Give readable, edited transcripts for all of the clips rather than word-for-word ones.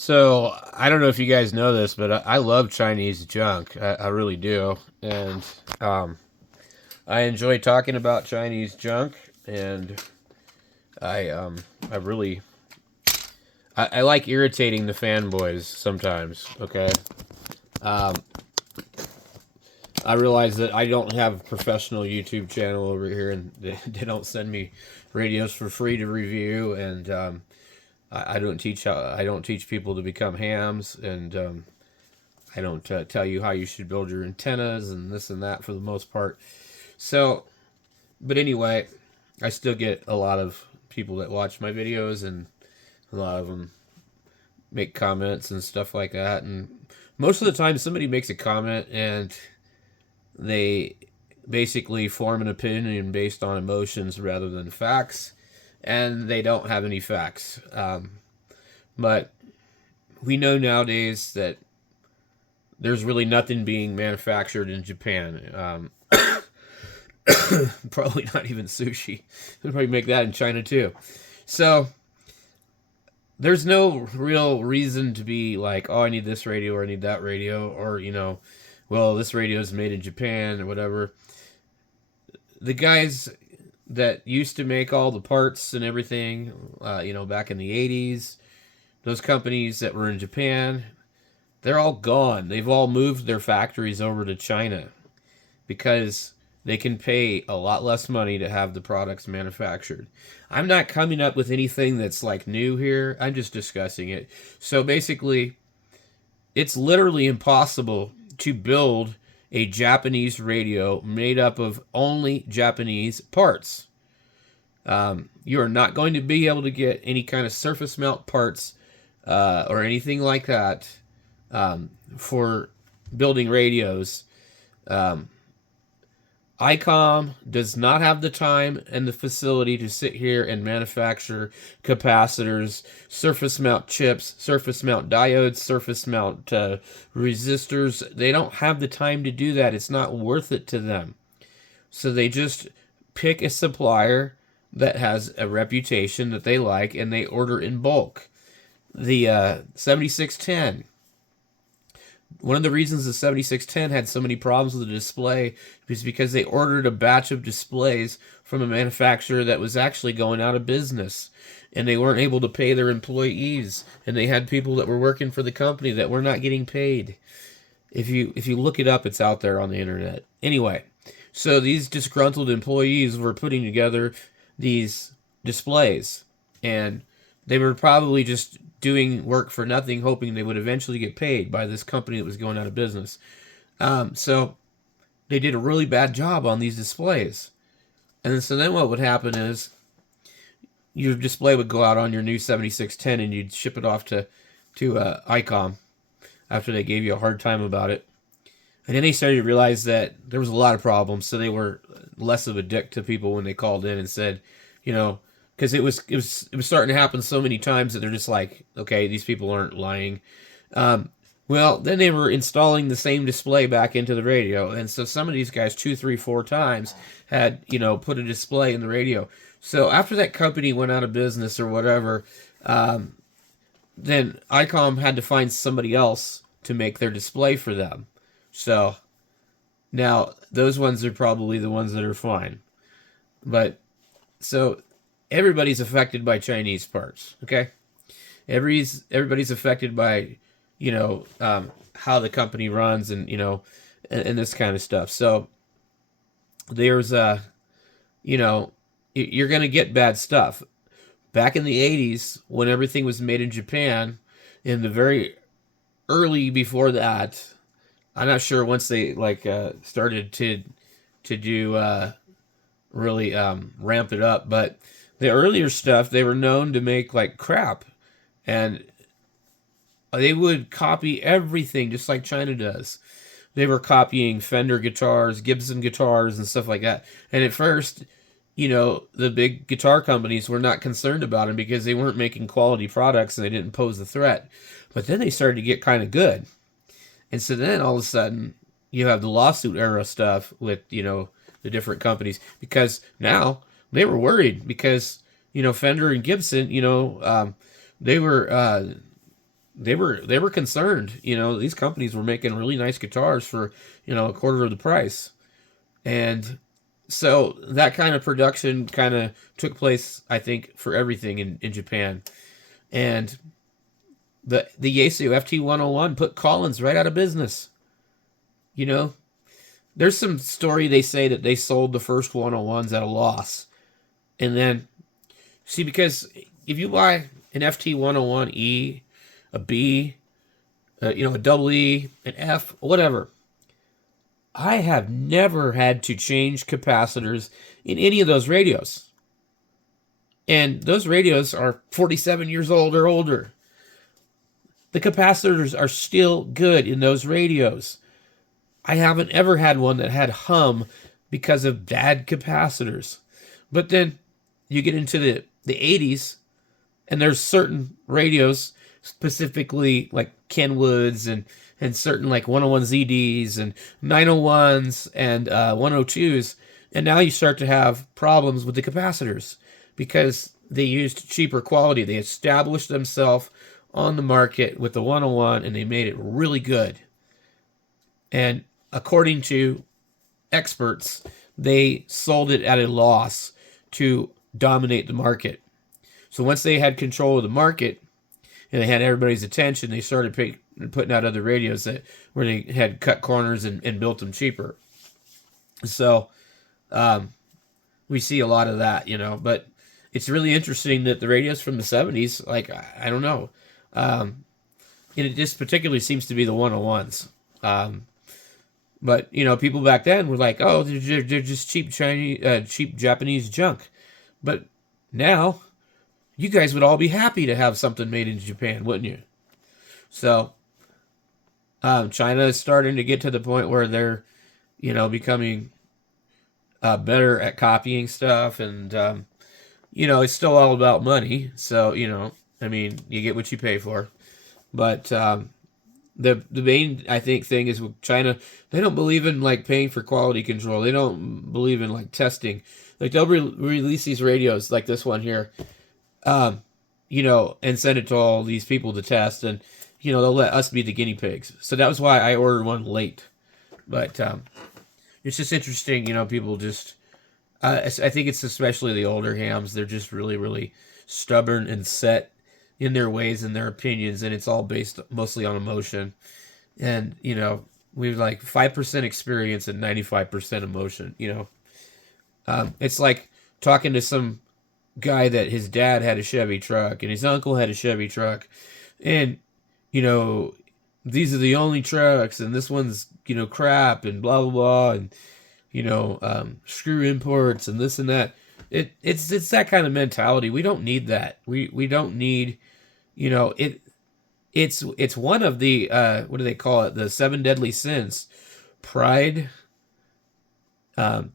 So I don't know if you guys know this, but I love Chinese junk. I really do, and um, I enjoy talking about Chinese junk. And I um, I really I like irritating the fanboys sometimes. Okay, um, I realize that I don't have a professional YouTube channel over here, and they don't send me radios for free to review, and I don't teach people to become hams, and I don't tell you how you should build your antennas and this and that for the most part. So, but anyway, I still get a lot of people that watch my videos, and a lot of them make comments and stuff like that. And most of the time, somebody makes a comment and they basically form an opinion based on emotions rather than facts, and they don't have any facts. But we know nowadays that there's really nothing being manufactured in Japan. Probably not even sushi. They'll probably make that in China too. So there's no real reason to be like, oh, I need this radio or I need that radio, or well, this radio is made in Japan or whatever. The guys that used to make all the parts and everything, back in the '80s, those companies that were in Japan, they're all gone. They've all moved their factories over to China because they can pay a lot less money to have the products manufactured. I'm not coming up with anything that's like new here. I'm just discussing it. So basically, it's literally impossible to build a Japanese radio made up of only Japanese parts. You are not going to be able to get any kind of surface mount parts or anything like that for building radios. ICOM does not have the time and the facility to sit here and manufacture capacitors, surface mount chips, surface mount diodes, surface mount resistors. They don't have the time to do that. It's not worth it to them. So they just pick a supplier that has a reputation that they like, and they order in bulk. The 7610, one of the reasons the 7610 had so many problems with the display was because they ordered a batch of displays from a manufacturer that was actually going out of business, and they weren't able to pay their employees, and they had people that were working for the company that were not getting paid. If you look it up, it's out there on the internet. Anyway, so these disgruntled employees were putting together these displays, and they were probably just doing work for nothing, hoping they would eventually get paid by this company that was going out of business. So they did a really bad job on these displays. And so then what would happen is your display would go out on your new 7610, and you'd ship it off to ICOM after they gave you a hard time about it. And then they started to realize that there was a lot of problems, so they were less of a dick to people when they called in and said, because it was starting to happen so many times that they're just like, okay, these people aren't lying. Well, then they were installing the same display back into the radio, and so some of these guys 2, 3, 4 times had put a display in the radio. So after that company went out of business or whatever, then ICOM had to find somebody else to make their display for them. So now those ones are probably the ones that are fine, but so everybody's affected by Chinese parts. Okay, everybody's affected by how the company runs, and and this kind of stuff. So there's you're gonna get bad stuff. Back in the '80s, when everything was made in Japan, in the very early before that, I'm not sure once they started to do really ramp it up, but the earlier stuff, they were known to make like crap, and they would copy everything just like China does. They were copying Fender guitars, Gibson guitars, and stuff like that. And at first, the big guitar companies were not concerned about them because they weren't making quality products and they didn't pose a threat. But then they started to get kind of good. And so then all of a sudden, you have the lawsuit era stuff with, the different companies, because now they were worried because, Fender and Gibson, they were they were concerned. These companies were making really nice guitars for a quarter of the price, and so that kind of production kind of took place, I think, for everything in Japan. And the Yaesu FT101 put Collins right out of business. You know, there's some story they say that they sold the first 101s at a loss. And then, see, because if you buy an FT101E, a B, a double E, an F, whatever, I have never had to change capacitors in any of those radios. And those radios are 47 years old or older. The capacitors are still good in those radios. I haven't ever had one that had hum because of bad capacitors. But then you get into the 80s, and there's certain radios, specifically like Kenwoods and certain like 101ZDs and 901s and 102s, and now you start to have problems with the capacitors because they used cheaper quality. They established themselves on the market with the 101, and they made it really good. And according to experts, they sold it at a loss to dominate the market. So once they had control of the market and they had everybody's attention, they started putting out other radios where they had cut corners and built them cheaper. So we see a lot of that, but it's really interesting that the radios from the 70s, like, I don't know. And it just particularly seems to be the 101s. But, people back then were like, oh, they're just cheap Japanese junk. But now, you guys would all be happy to have something made in Japan, wouldn't you? So, China is starting to get to the point where they're, becoming better at copying stuff. And, it's still all about money. So, you get what you pay for. But the main, I think, thing is with China, they don't believe in, like, paying for quality control. They don't believe in, like, testing. Like, they'll release these radios, like this one here, and send it to all these people to test, and, they'll let us be the guinea pigs. So that was why I ordered one late. But it's just interesting, people just, I think it's especially the older hams, they're just really, really stubborn and set in their ways and their opinions, and it's all based mostly on emotion. And, we've like 5% experience and 95% emotion, It's like talking to some guy that his dad had a Chevy truck and his uncle had a Chevy truck, and these are the only trucks, and this one's crap, and blah blah blah, and screw imports and this and that. It's that kind of mentality. We don't need that. We don't need it's one of the what do they call it, the 7 deadly sins: pride,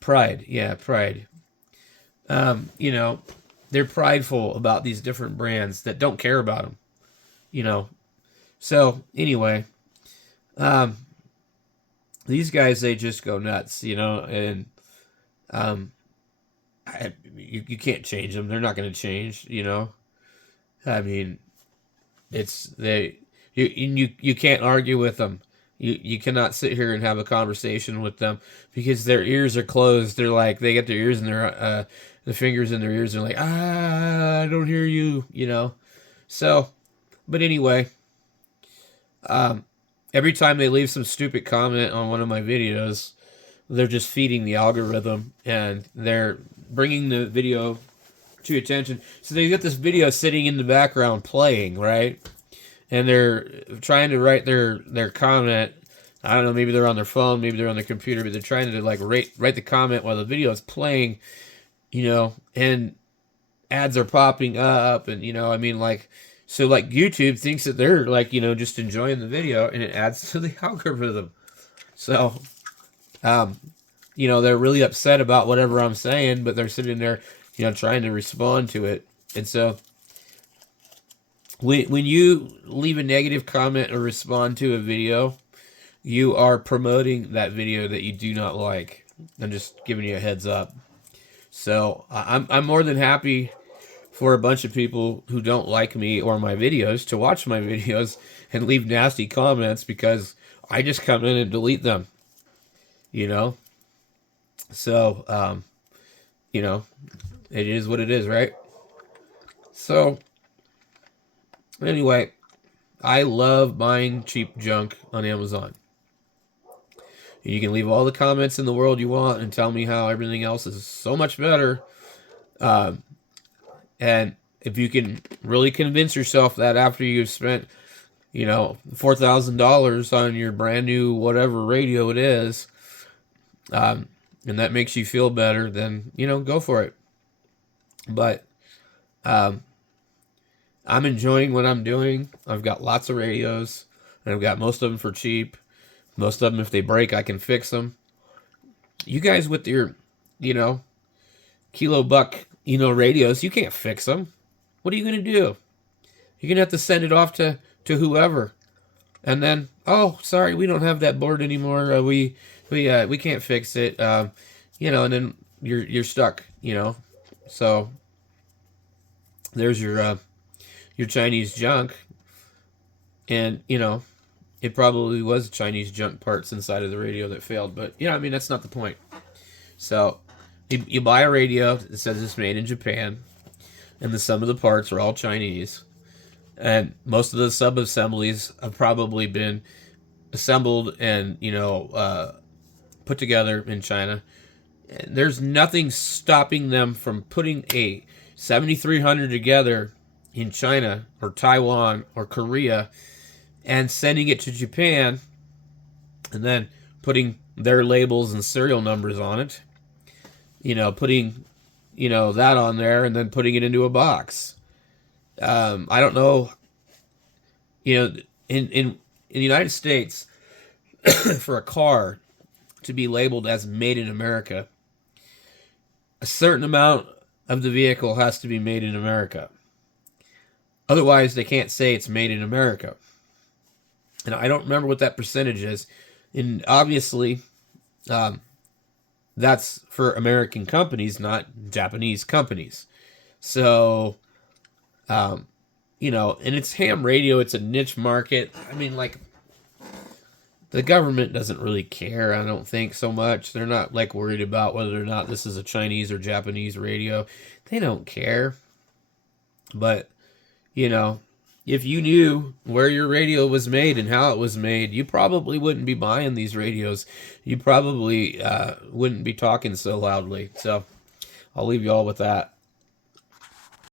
pride. They're prideful about these different brands that don't care about them, So anyway, these guys, they just go nuts, and you can't change them. They're not going to change, I mean, you can't argue with them. You cannot sit here and have a conversation with them because their ears are closed. They're like, they get their ears in their the fingers in their ears. And they're like, I don't hear you, So, but anyway, every time they leave some stupid comment on one of my videos, they're just feeding the algorithm, and they're bringing the video to attention. So they got this video sitting in the background playing, right? And they're trying to write their comment. I don't know, maybe they're on their phone, maybe they're on their computer, but they're trying to like write the comment while the video is playing, and ads are popping up, and so like YouTube thinks that they're like, just enjoying the video, and it adds to the algorithm. So, they're really upset about whatever I'm saying, but they're sitting there, trying to respond to it. And so when you leave a negative comment or respond to a video, you are promoting that video that you do not like. I'm just giving you a heads up. So I'm more than happy for a bunch of people who don't like me or my videos to watch my videos and leave nasty comments because I just come in and delete them, you know? So, you know, it is what it is, right? So, anyway, I love buying cheap junk on Amazon. You can leave all the comments in the world you want and tell me how everything else is so much better. And if you can really convince yourself that after you've spent, $4,000 on your brand new whatever radio it is, and that makes you feel better, then, go for it. But I'm enjoying what I'm doing. I've got lots of radios, and I've got most of them for cheap. Most of them, if they break, I can fix them. You guys with your, kilo buck, radios, you can't fix them. What are you going to do? You're going to have to send it off to whoever. And then, oh, sorry, we don't have that board anymore. We can't fix it. And then you're stuck, So there's your Chinese junk. And, it probably was Chinese junk parts inside of the radio that failed. But, that's not the point. So you buy a radio that says it's made in Japan, and some of the parts are all Chinese. And most of the sub-assemblies have probably been assembled and, put together in China. And there's nothing stopping them from putting a 7300 together in China or Taiwan or Korea and sending it to Japan and then putting their labels and serial numbers on it. Putting, that on there and then putting it into a box. I don't know, in the United States, for a car to be labeled as made in America, a certain amount of the vehicle has to be made in America. Otherwise, they can't say it's made in America. And I don't remember what that percentage is. And obviously, that's for American companies, not Japanese companies. So, and it's ham radio. It's a niche market. I mean, the government doesn't really care, I don't think, so much. They're not, worried about whether or not this is a Chinese or Japanese radio. They don't care. But, if you knew where your radio was made and how it was made, you probably wouldn't be buying these radios. You probably wouldn't be talking so loudly. So I'll leave you all with that.